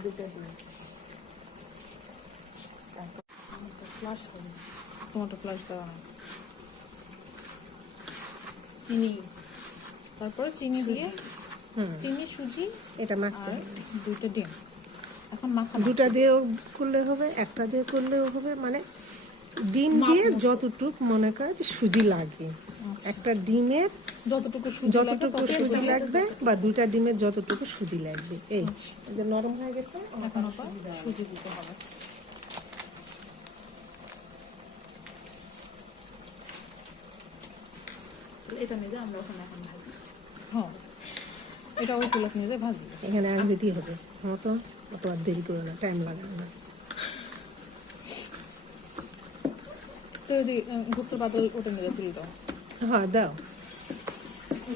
দুটো ডিম, তারপর ফ্লাশ হবে, টমেটো ফ্লাশ দেওয়া না, চিনি, তারপরে চিনি দিয়ে চিনি সুজি এটা মাখতে আর হবে। দুটো ডিম। এখন মাখা দুটা দিয়েও করলে হবে, একটা দিয়ে করলেও হবে, মানে ডিম দিয়ে যতটুক মনে করে যে সুজি লাগে, একটা ডিমের যতটুকু যতটুকু সুজি লাগবে বা দুইটা ডিমের যতটুকু সুজি লাগবে। এই যে নরম হয়ে গেছে, এখন আবার সুজি দিতে হবে। এটা নিয়ে আমরা ওখানে এখন ভাজি। হ্যাঁ, এটা ওই চুলাত নিয়ে ভাজি। এখানে আগ দিতে হবে। হ্যাঁ, তো অত আর দেরি করো না, টাইম লাগে না। তো যদি গুস্তের পাতল ওটা নিয়ে তুলে দাও। হ্যাঁ দাও।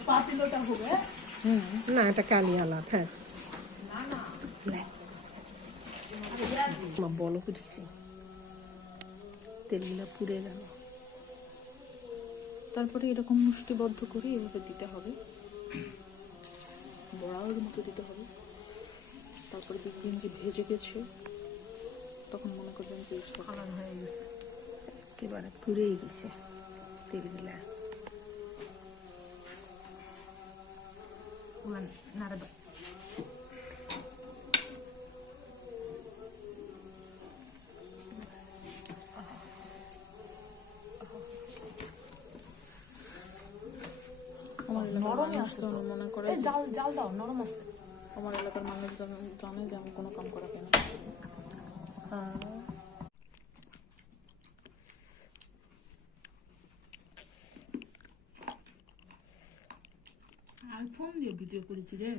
পাতিলটা হবে না, এটা কালি আলা থাক। বলো করেছি, তেলগুলো পুড়ে গেল। তারপরে এরকম মুষ্টিবদ্ধ করে এভাবে দিতে হবে, বড়ার মতো দিতে হবে। তারপরে দেখবেন যে ভেজে গেছে, তখন মনে করবেন যে কালার হয়ে গেছে, একেবারে পুড়েই গেছে তেলগুলা। নাড়া দাও। আমার এলাকার মানুষজন মনে করে জাল জাল দাও, নরম আছে। আমার এলাকার মানুষজন জানে যে আমি কোনো কাম করা কেন। আইফোন দিয়ে ভিডিও করেছি রে।